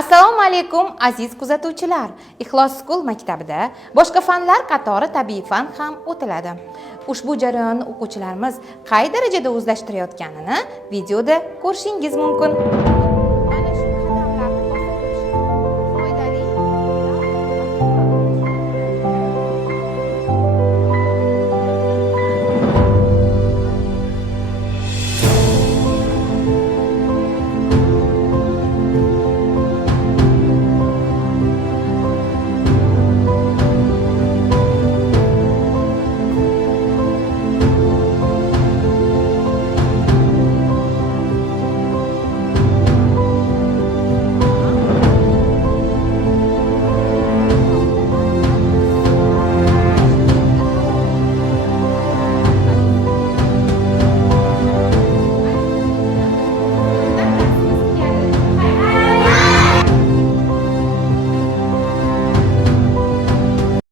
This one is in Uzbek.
Assalomu alaykum aziz kuzatuvchilar. Ixlos School maktabida boshqa fanlar qatori tabiiy fan ham o'tiladi. Ushbu jarayonni o'quvchilarimiz qay darajada o'zlashtirayotganini videoda ko'rishingiz mumkin.